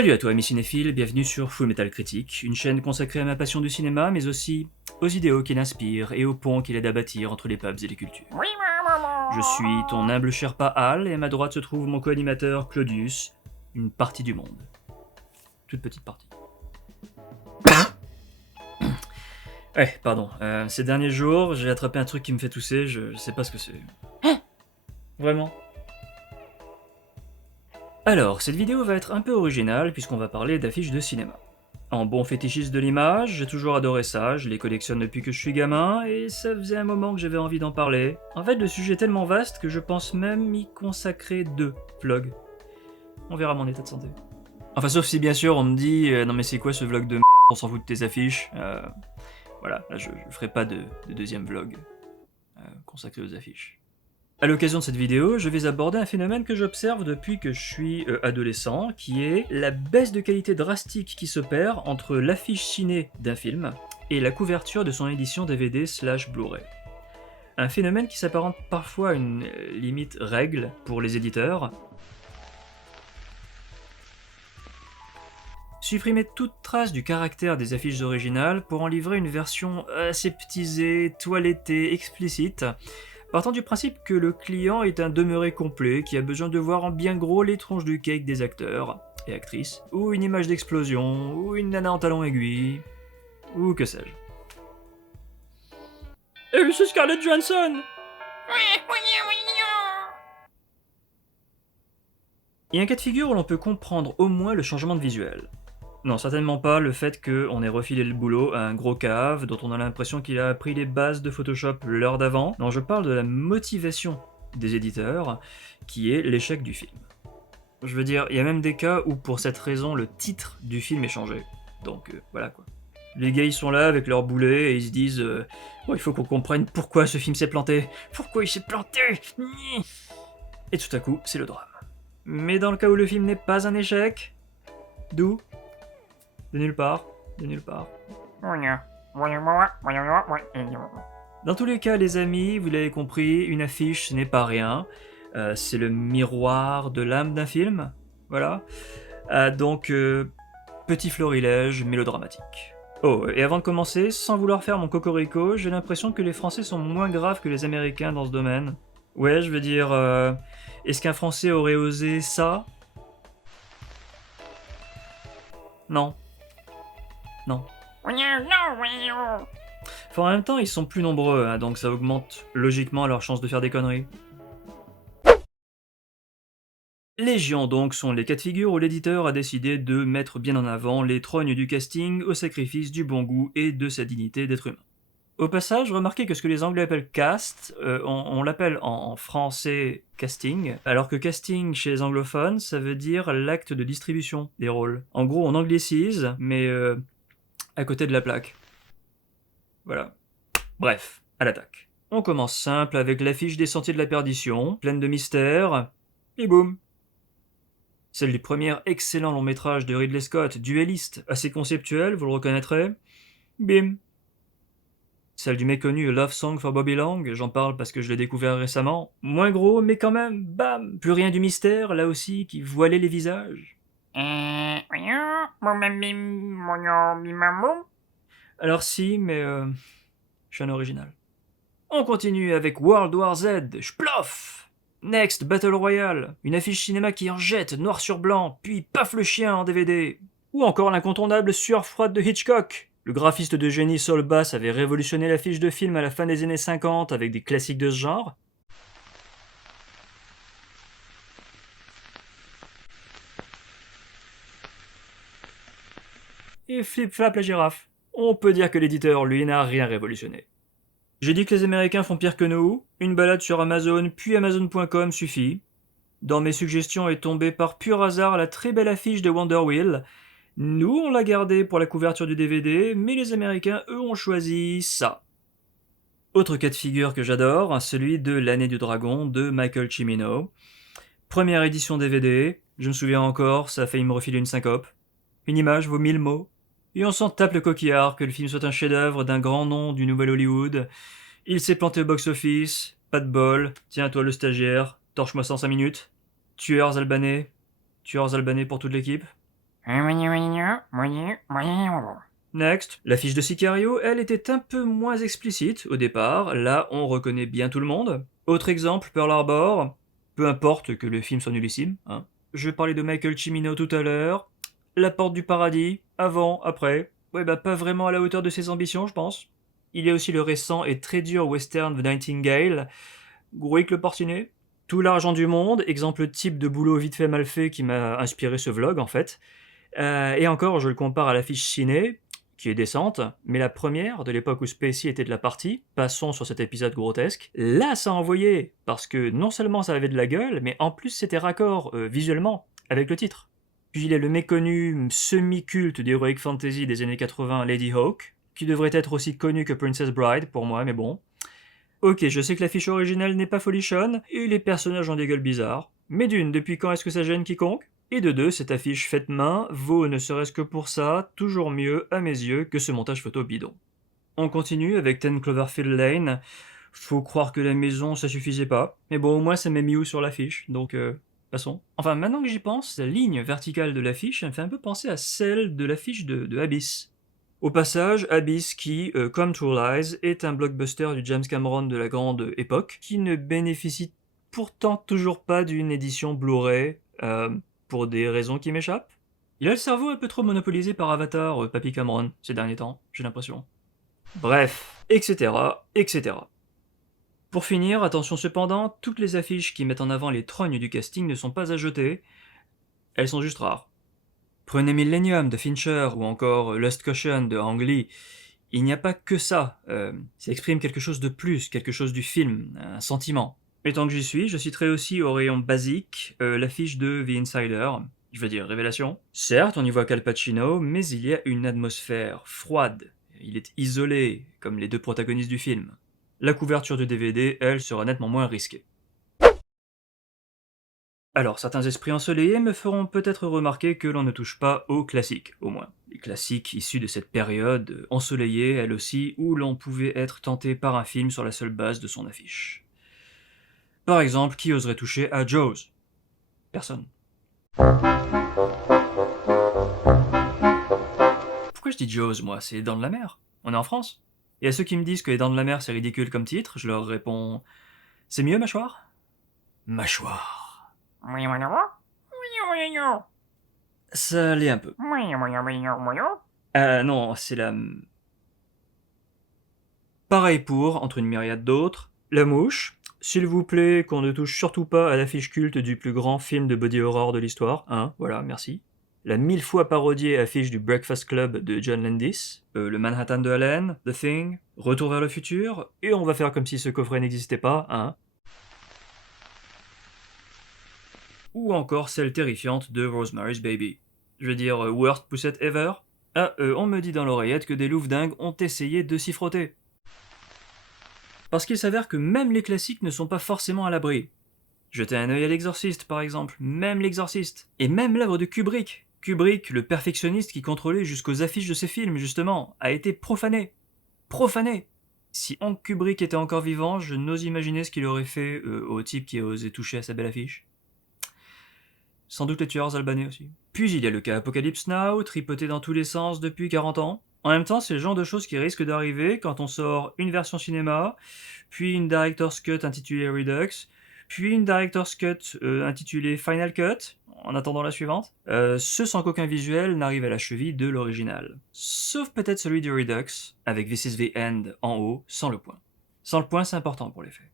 Salut à toi amis cinéphiles, bienvenue sur Full Metal Critique, une chaîne consacrée à ma passion du cinéma, mais aussi aux idéaux qui l'inspirent et aux ponts qu'il aide à bâtir entre les peuples et les cultures. Je suis ton humble Sherpa Hal, et à ma droite se trouve mon co-animateur Claudius, une partie du monde. Toute petite partie. Pardon. Ces derniers jours, j'ai attrapé un truc qui me fait tousser, je sais pas ce que c'est. Vraiment. Alors, cette vidéo va être un peu originale puisqu'on va parler d'affiches de cinéma. En bon fétichiste de l'image, j'ai toujours adoré ça, je les collectionne depuis que je suis gamin, et ça faisait un moment que j'avais envie d'en parler. En fait, le sujet est tellement vaste que je pense même y consacrer 2 vlogs. On verra mon état de santé. Enfin, sauf si bien sûr on me dit non mais c'est quoi ce vlog de merde, on s'en fout de tes affiches. Voilà, là je ferai pas de deuxième vlog consacré aux affiches. A l'occasion de cette vidéo, je vais aborder un phénomène que j'observe depuis que je suis adolescent, qui est la baisse de qualité drastique qui s'opère entre l'affiche ciné d'un film et la couverture de son édition DVD/Blu-ray. Un phénomène qui s'apparente parfois à une limite règle pour les éditeurs. Supprimer toute trace du caractère des affiches originales pour en livrer une version aseptisée, toilettée, explicite, partant du principe que le client est un demeuré complet qui a besoin de voir en bien gros les tronches de cake des acteurs et actrices, ou une image d'explosion, ou une nana en talons aiguilles, ou que sais-je. Eh mais c'est Scarlett Johansson! Il y a un cas de figure où l'on peut comprendre au moins le changement de visuel. Non, certainement pas le fait qu'on ait refilé le boulot à un gros cave dont on a l'impression qu'il a appris les bases de Photoshop l'heure d'avant. Non, je parle de la motivation des éditeurs, qui est l'échec du film. Je veux dire, il y a même des cas où pour cette raison le titre du film est changé. Donc voilà quoi. Les gars ils sont là avec leur boulet et ils se disent oh, il faut qu'on comprenne pourquoi ce film s'est planté. Pourquoi il s'est planté. Et tout à coup, c'est le drame. Mais dans le cas où le film n'est pas un échec, d'où de nulle part, de nulle part. Dans tous les cas, les amis, vous l'avez compris, une affiche, ce n'est pas rien. C'est le miroir de l'âme d'un film. Voilà. Donc, petit florilège mélodramatique. Oh, et avant de commencer, sans vouloir faire mon cocorico, j'ai l'impression que les Français sont moins graves que les Américains dans ce domaine. Ouais, je veux dire, est-ce qu'un Français aurait osé ça? Non. Non. Enfin, en même temps, ils sont plus nombreux, hein, donc ça augmente logiquement leur chance de faire des conneries. Légion donc sont les cas de figure où l'éditeur a décidé de mettre bien en avant les trognes du casting au sacrifice du bon goût et de sa dignité d'être humain. Au passage, remarquez que ce que les Anglais appellent cast, on l'appelle en français casting, alors que casting chez les anglophones, ça veut dire l'acte de distribution des rôles. En gros, on anglicise, mais à côté de la plaque. Voilà. Bref, à l'attaque. On commence simple avec l'affiche des Sentiers de la Perdition, pleine de mystères, et boum. Celle du premier excellent long métrage de Ridley Scott, Dueliste, assez conceptuel, vous le reconnaîtrez. Bim. Celle du méconnu A Love Song for Bobby Long, j'en parle parce que je l'ai découvert récemment. Moins gros, mais quand même, bam. Plus rien du mystère, là aussi, qui voilait les visages. Alors si, mais je suis un original. On continue avec World War Z, Sploff. Next, Battle Royale, une affiche cinéma qui en jette noir sur blanc, puis paf le chien en DVD. Ou encore l'incontournable Sueur froide de Hitchcock. Le graphiste de génie Saul Bass avait révolutionné l'affiche de film à la fin des années 50 avec des classiques de ce genre. Et Flip Flap la girafe. On peut dire que l'éditeur, lui, n'a rien révolutionné. J'ai dit que les Américains font pire que nous, une balade sur Amazon puis Amazon.com suffit. Dans mes suggestions est tombée par pur hasard la très belle affiche de Wonder Wheel. Nous, on l'a gardée pour la couverture du DVD, mais les Américains, eux, ont choisi ça. Autre cas de figure que j'adore, celui de L'année du dragon de Michael Cimino. Première édition DVD, je me souviens encore, ça a failli me refiler une syncope. Une image vaut 1000 mots. Et on s'en tape le coquillard que le film soit un chef-d'œuvre d'un grand nom du nouvel Hollywood. Il s'est planté au box-office, pas de bol, tiens toi le stagiaire, torche-moi ça en 5 minutes. Tueurs albanais pour toute l'équipe. Next. L'affiche de Sicario, elle, était un peu moins explicite au départ. Là, on reconnaît bien tout le monde. Autre exemple, Pearl Harbor. Peu importe que le film soit nullissime, hein. Je parlais de Michael Cimino tout à l'heure. La Porte du Paradis, avant, après. Ouais, bah pas vraiment à la hauteur de ses ambitions, je pense. Il y a aussi le récent et très dur western The Nightingale. Gruik le Porcinet. Tout l'argent du monde, exemple type de boulot vite fait mal fait qui m'a inspiré ce vlog en fait. Et encore, je le compare à l'affiche ciné, qui est décente, mais la première, de l'époque où Spacey était de la partie, passons sur cet épisode grotesque, là ça envoyait, parce que non seulement ça avait de la gueule, mais en plus c'était raccord, visuellement, avec le titre. Puis il y a le méconnu semi-culte d'Heroic Fantasy des années 80, Lady Hawk, qui devrait être aussi connu que Princess Bride pour moi, mais bon. Ok, je sais que l'affiche originale n'est pas folichonne, et les personnages ont des gueules bizarres, mais d'une, depuis quand est-ce que ça gêne quiconque? Et de deux, cette affiche faite main vaut, ne serait-ce que pour ça, toujours mieux, à mes yeux, que ce montage photo bidon. On continue avec 10 Cloverfield Lane. Faut croire que la maison, ça suffisait pas. Mais bon, au moins, ça met Mew sur l'affiche, donc passons. Enfin, maintenant que j'y pense, la ligne verticale de l'affiche, elle me fait un peu penser à celle de l'affiche de Abyss. Au passage, Abyss qui, comme True Lies, est un blockbuster du James Cameron de la grande époque, qui ne bénéficie pourtant toujours pas d'une édition Blu-ray, pour des raisons qui m'échappent. Il a le cerveau un peu trop monopolisé par Avatar, Papy Cameron, ces derniers temps, j'ai l'impression. Bref, etc., etc. Pour finir, attention cependant, toutes les affiches qui mettent en avant les trognes du casting ne sont pas à jeter, elles sont juste rares. Prenez Millennium de Fincher ou encore Lust Caution de Ang Lee. Il n'y a pas que ça, ça exprime quelque chose de plus, quelque chose du film, un sentiment. Et tant que j'y suis, je citerai aussi au rayon basique l'affiche de The Insider, je veux dire Révélation. Certes, on y voit qu'Al Pacino, mais il y a une atmosphère froide. Il est isolé, comme les deux protagonistes du film. La couverture de DVD, elle, sera nettement moins risquée. Alors, certains esprits ensoleillés me feront peut-être remarquer que l'on ne touche pas aux classiques, au moins. Les classiques issus de cette période ensoleillée, elle aussi, où l'on pouvait être tenté par un film sur la seule base de son affiche. Par exemple, qui oserait toucher à Jaws? Personne. Pourquoi je dis Jaws, moi? C'est Dents de la Mer. On est en France. Et à ceux qui me disent que Les Dents de la Mer c'est ridicule comme titre, je leur réponds: c'est mieux, mâchoire? Mâchoire. Ça l'est un peu. Non, c'est la... Pareil pour, entre une myriade d'autres, La Mouche. S'il vous plaît, qu'on ne touche surtout pas à l'affiche culte du plus grand film de body horror de l'histoire, hein, voilà, merci. La 1000 fois parodiée affiche du Breakfast Club de John Landis, le Manhattan de Allen, The Thing, Retour vers le futur, et on va faire comme si ce coffret n'existait pas, hein. Ou encore celle terrifiante de Rosemary's Baby. Je veux dire, worst poussette ever? Ah, on me dit dans l'oreillette que des louves dingues ont essayé de s'y frotter. Parce qu'il s'avère que même les classiques ne sont pas forcément à l'abri. Jetez un œil à l'Exorciste, par exemple, même l'Exorciste. Et même l'œuvre de Kubrick. Kubrick, le perfectionniste qui contrôlait jusqu'aux affiches de ses films, justement, a été profané. Profané. Si Hank Kubrick était encore vivant, je n'ose imaginer ce qu'il aurait fait au type qui a osé toucher à sa belle affiche. Sans doute les tueurs albanais aussi. Puis il y a le cas Apocalypse Now, tripoté dans tous les sens depuis 40 ans. En même temps, c'est le genre de choses qui risquent d'arriver quand on sort une version cinéma, puis une Director's Cut intitulée Redux, puis une Director's Cut intitulée Final Cut, en attendant la suivante. Ce sans qu'aucun visuel n'arrive à la cheville de l'original. Sauf peut-être celui du Redux, avec This is the End en haut, sans le point. Sans le point, c'est important pour l'effet.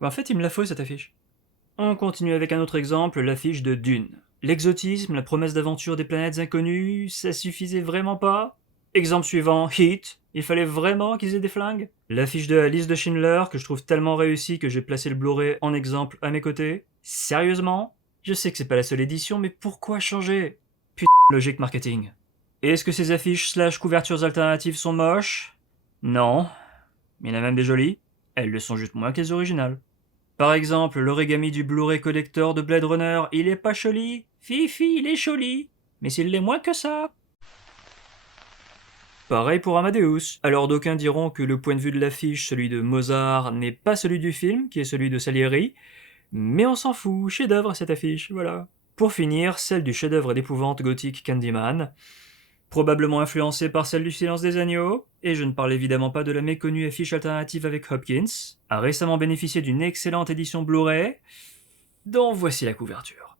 En fait, il me la faut cette affiche. On continue avec un autre exemple, l'affiche de Dune. L'exotisme, la promesse d'aventure des planètes inconnues, ça suffisait vraiment pas? Exemple suivant, Heat. Il fallait vraiment qu'ils aient des flingues? L'affiche de la liste de Schindler, que je trouve tellement réussie que j'ai placé le Blu-ray en exemple à mes côtés. Sérieusement? Je sais que c'est pas la seule édition, mais pourquoi changer? Putain, logique marketing. Et est-ce que ces affiches / couvertures alternatives sont moches? Non. Mais il y en a même des jolies. Elles le sont juste moins que les originales. Par exemple, l'origami du Blu-ray collector de Blade Runner, il est pas joli? Fifi, il est joli, mais s'il l'est moins que ça. Pareil pour Amadeus. Alors d'aucuns diront que le point de vue de l'affiche, celui de Mozart, n'est pas celui du film, qui est celui de Salieri, mais on s'en fout, chef-d'œuvre cette affiche, voilà. Pour finir, celle du chef-d'œuvre d'épouvante gothique Candyman, probablement influencée par celle du Silence des Agneaux, et je ne parle évidemment pas de la méconnue affiche alternative avec Hopkins, a récemment bénéficié d'une excellente édition Blu-ray, dont voici la couverture.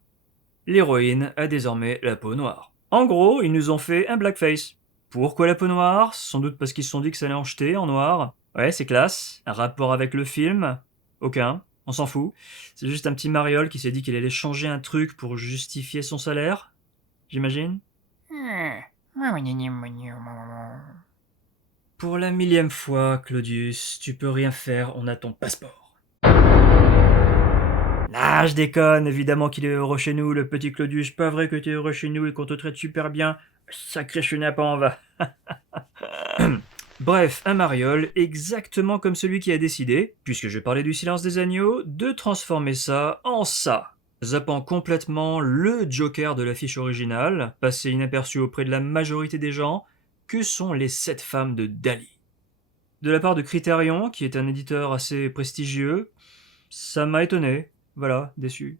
L'héroïne a désormais la peau noire. En gros, ils nous ont fait un blackface. Pourquoi la peau noire? Sans doute parce qu'ils se sont dit que ça allait en jeter en noir. Ouais, c'est classe. Un rapport avec le film? Aucun. On s'en fout. C'est juste un petit mariole qui s'est dit qu'il allait changer un truc pour justifier son salaire. J'imagine. Pour la 1000e fois, Claudius, tu peux rien faire, on a ton passeport. Ah, je déconne, évidemment qu'il est heureux chez nous, le petit Claudius, pas vrai que tu es heureux chez nous et qu'on te traite super bien. Sacré chenapan, on va. Bref, un mariole, exactement comme celui qui a décidé, puisque je parlais du Silence des Agneaux, de transformer ça en ça. Zappant complètement le Joker de l'affiche originale, passé inaperçu auprès de la majorité des gens, que sont les 7 femmes de Dali. De la part de Criterion, qui est un éditeur assez prestigieux, ça m'a étonné, voilà, déçu.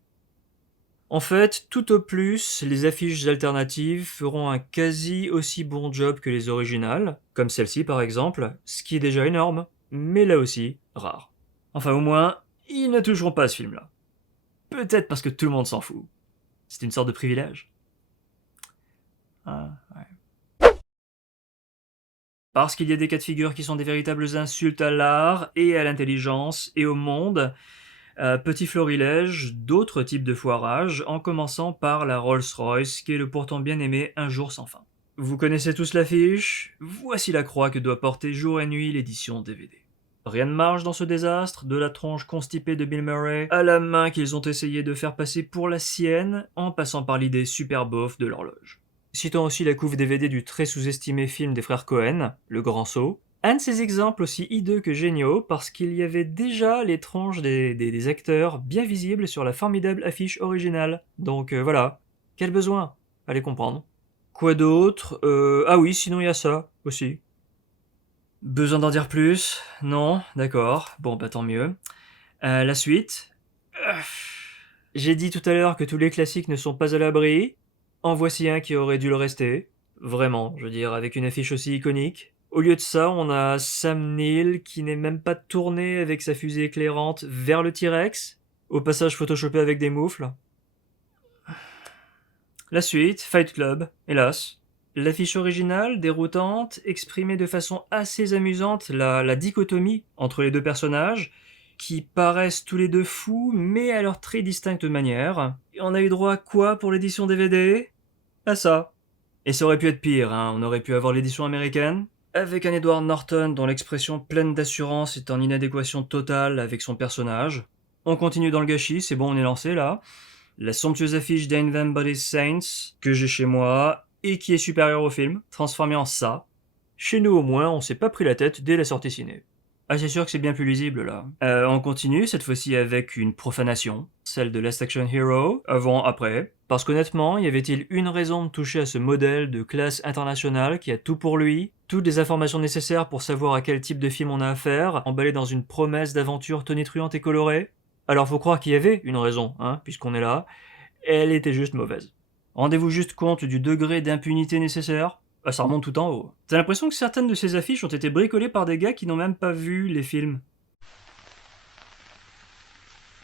En fait, tout au plus, les affiches alternatives feront un quasi aussi bon job que les originales, comme celle-ci par exemple, ce qui est déjà énorme, mais là aussi, rare. Enfin au moins, ils ne toucheront pas à ce film-là. Peut-être parce que tout le monde s'en fout. C'est une sorte de privilège. Ah, ouais. Parce qu'il y a des cas de figure qui sont des véritables insultes à l'art et à l'intelligence et au monde, petit florilège d'autres types de foirage, en commençant par la Rolls-Royce, qui est le pourtant bien aimé Un jour sans fin. Vous connaissez tous l'affiche, voici la croix que doit porter jour et nuit l'édition DVD. Rien ne marche dans ce désastre, de la tronche constipée de Bill Murray à la main qu'ils ont essayé de faire passer pour la sienne, en passant par l'idée super beauf de l'horloge. Citons aussi la couve DVD du très sous-estimé film des frères Cohen, Le Grand Saut, un de ces exemples aussi hideux que géniaux parce qu'il y avait déjà les tronches des acteurs bien visibles sur la formidable affiche originale. Donc voilà, quel besoin? Allez comprendre. Quoi d'autre? Ah oui, sinon il y a ça aussi. Besoin d'en dire plus? Non, d'accord. Bon, bah tant mieux. La suite. J'ai dit tout à l'heure que tous les classiques ne sont pas à l'abri. En voici un qui aurait dû le rester. Vraiment, je veux dire, avec une affiche aussi iconique. Au lieu de ça, on a Sam Neill qui n'est même pas tourné avec sa fusée éclairante vers le T-Rex, au passage photoshopé avec des moufles. La suite, Fight Club, hélas. L'affiche originale, déroutante, exprimait de façon assez amusante la dichotomie entre les deux personnages, qui paraissent tous les deux fous, mais à leur très distincte manière. Et on a eu droit à quoi pour l'édition DVD? À ça. Et ça aurait pu être pire, hein. On aurait pu avoir l'édition américaine, avec un Edward Norton dont l'expression pleine d'assurance est en inadéquation totale avec son personnage. On continue dans le gâchis, c'est bon, on est lancé là. La somptueuse affiche d'Invent Body Saints, que j'ai chez moi, et qui est supérieure au film, transformée en ça. Chez nous au moins, on s'est pas pris la tête dès la sortie ciné. Ah, c'est sûr que c'est bien plus lisible là. On continue, cette fois-ci avec une profanation, celle de Last Action Hero, avant, après. Parce qu'honnêtement, y avait-il une raison de toucher à ce modèle de classe internationale qui a tout pour lui, toutes les informations nécessaires pour savoir à quel type de film on a affaire, emballé dans une promesse d'aventure tonitruante et colorée? Alors faut croire qu'il y avait une raison, hein, puisqu'on est là. Elle était juste mauvaise. Rendez-vous juste compte du degré d'impunité nécessaire. Ah, ça remonte tout en haut. T'as l'impression que certaines de ces affiches ont été bricolées par des gars qui n'ont même pas vu les films.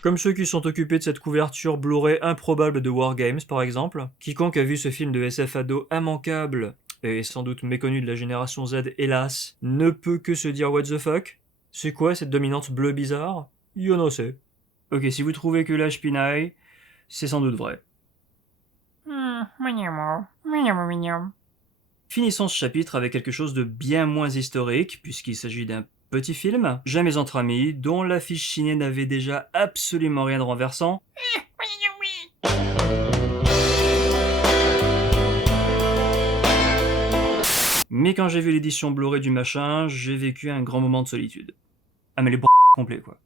Comme ceux qui sont occupés de cette couverture Blu-ray improbable de Wargames, par exemple. Quiconque a vu ce film de SF ado immanquable, et sans doute méconnu de la génération Z, hélas, ne peut que se dire what the fuck? C'est quoi cette dominante bleue bizarre? You know c'est. Ok, si vous trouvez que là je pinaille, c'est sans doute vrai. Finissons ce chapitre avec quelque chose de bien moins historique, puisqu'il s'agit d'un petit film, Jamais entre amis, dont l'affiche ciné n'avait déjà absolument rien de renversant. Mais quand j'ai vu l'édition Blu-ray du machin, j'ai vécu un grand moment de solitude. Ah mais les complet quoi.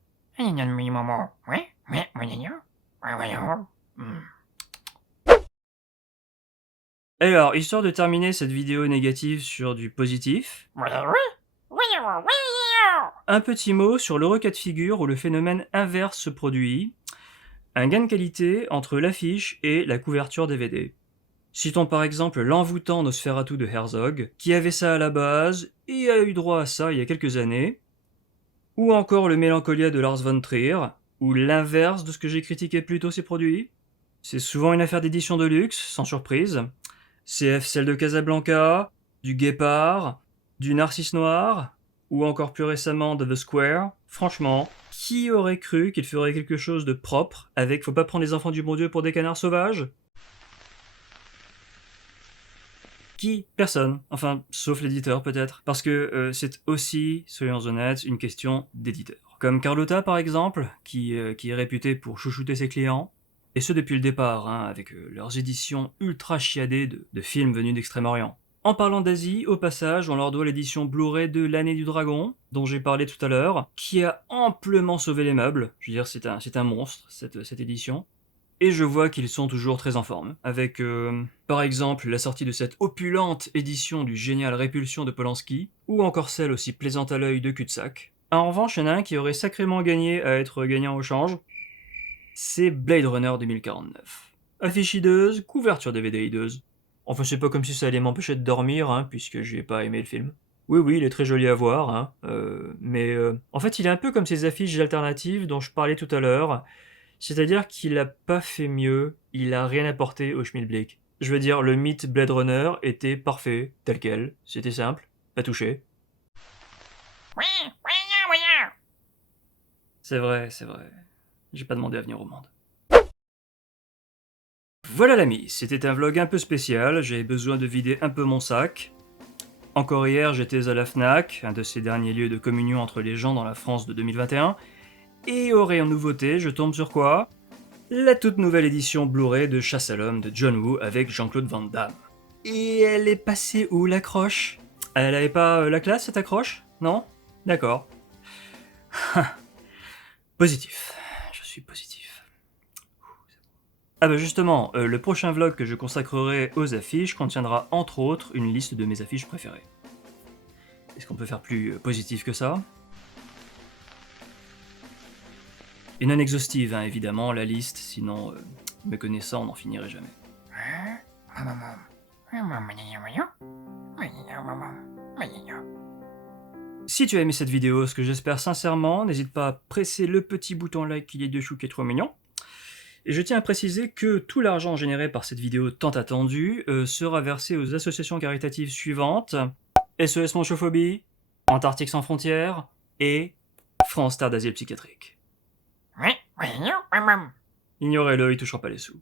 Alors, histoire de terminer cette vidéo négative sur du positif, un petit mot sur l'heureux cas de figure où le phénomène inverse se produit. Un gain de qualité entre l'affiche et la couverture DVD. Citons par exemple l'envoûtant Nosferatu de Herzog, qui avait ça à la base et a eu droit à ça il y a quelques années, ou encore le Mélancolia de Lars von Trier, ou l'inverse de ce que j'ai critiqué plus tôt ces produits. C'est souvent une affaire d'édition de luxe, sans surprise. CF celle de Casablanca, du Guépard, du Narcisse Noir, ou encore plus récemment de The Square. Franchement, qui aurait cru qu'il ferait quelque chose de propre avec Faut pas prendre les enfants du bon Dieu pour des canards sauvages? Qui? Personne. Enfin, sauf l'éditeur peut-être. Parce que c'est aussi, soyons honnêtes, une question d'éditeur. Comme Carlotta par exemple, qui est réputé pour chouchouter ses clients. Et ce depuis le départ, hein, avec leurs éditions ultra chiadées de films venus d'Extrême-Orient. En parlant d'Asie, au passage, on leur doit l'édition Blu-ray de L'Année du Dragon, dont j'ai parlé tout à l'heure, qui a amplement sauvé les meubles. Je veux dire, c'est un monstre, cette édition. Et je vois qu'ils sont toujours très en forme, avec par exemple la sortie de cette opulente édition du génial Répulsion de Polanski, ou encore celle aussi plaisante à l'œil de Cul-de-sac. En revanche, il y en a un qui aurait sacrément gagné à être gagnant au change, c'est Blade Runner 2049. Affiche hideuse, couverture DVD hideuse. Enfin, c'est pas comme si ça allait m'empêcher de dormir, hein, puisque j'ai pas aimé le film. Oui, il est très joli à voir, hein, mais en fait, il est un peu comme ces affiches alternatives dont je parlais tout à l'heure. C'est-à-dire qu'il a pas fait mieux, il a rien apporté au schmilblick. Je veux dire, le mythe Blade Runner était parfait, tel quel, c'était simple, pas touché. C'est vrai, j'ai pas demandé à venir au monde. Voilà l'ami, c'était un vlog un peu spécial, j'avais besoin de vider un peu mon sac. Encore hier, j'étais à la Fnac, un de ces derniers lieux de communion entre les gens dans la France de 2021, et au rayon nouveauté, je tombe sur quoi? La toute nouvelle édition Blu-ray de Chasse à l'homme de John Woo avec Jean-Claude Van Damme. Et elle est passée où l'accroche? Elle avait pas la classe cette accroche? Non? D'accord. Positif. Je suis positif. Ah bah justement, le prochain vlog que je consacrerai aux affiches contiendra entre autres une liste de mes affiches préférées. Est-ce qu'on peut faire plus positif que ça? Et non exhaustive, hein, évidemment, la liste, sinon, me connaissant, on n'en finirait jamais. Si tu as aimé cette vidéo, ce que j'espère sincèrement, n'hésite pas à presser le petit bouton like qu'il y a dessous qui est trop mignon. Et je tiens à préciser que tout l'argent généré par cette vidéo tant attendue sera versé aux associations caritatives suivantes: SOS Manchophobie, Antarctique sans frontières et France Terre d'Asile Psychiatrique. Ignorez-le, il touchera pas les sous.